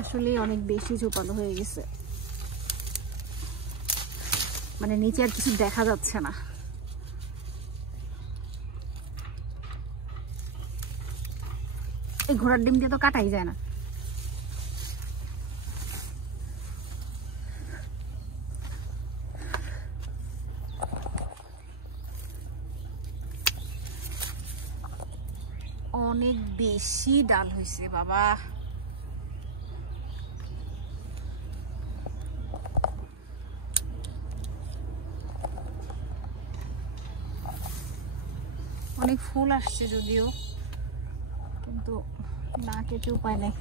আসলে অনেক বেশি ঝোপালো হয়ে গেছে, মানে নিচে আর কিছু দেখা যাচ্ছে না। এই ঘোড়ার ডিম দিয়ে তো কাটাই যায় না। অনেক বেশি ডাল হয়েছে বাবা। অনেক ফুল আসছে যদিও, কিন্তু না কেটে উপায় নেই,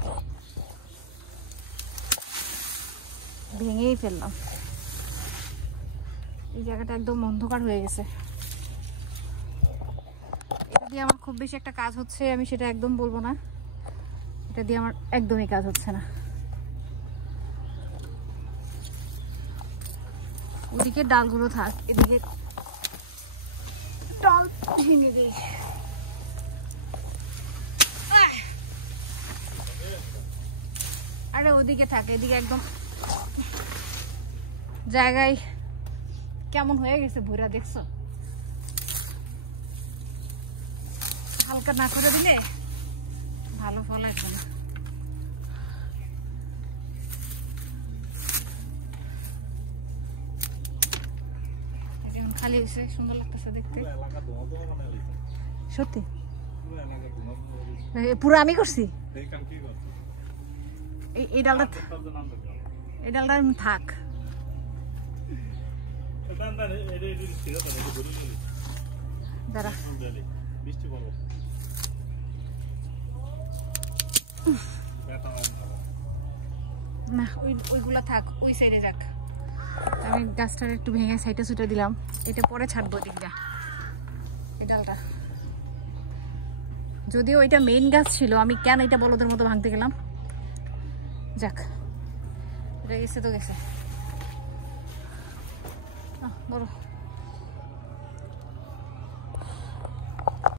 ভেঙেই ফেললাম। এই জায়গাটা একদম অন্ধকার হয়ে গেছে। এটা দিয়ে আমার খুব বেশি একটা কাজ হচ্ছে আমি সেটা একদম বলবো না, এটা দিয়ে আমার একদমই কাজ হচ্ছে না। ওদিকে ডালগুলো থাক, এদিকে ডাল ভেঙে গেই। আরে ওদিকে থাকে, এদিকে একদম জায়গায় কেমন হয়ে গেছে ভুরা, দেখছো? হালকা না করে দিলে ভালো ফল আসবে না। যেমন খালি হয়েছে, সুন্দর লাগতেছে দেখতে। সত্যি পুরো আমি করছি। এই ডালটা থাক। দাঁড়া, না ওইগুলা থাক, ওই সাইডে যাক। আমি গাছটার একটু ভেঙে সাইডে ছুটে দিলাম, এটা পরে ছাড়বো দিকটা, এই ডালটা। যদিও এটা মেইন গাছ ছিল, আমি কেন এটা বলদের মতো ভাঙতে গেলাম। যাক, এটা গেছে তো গেছে। বড়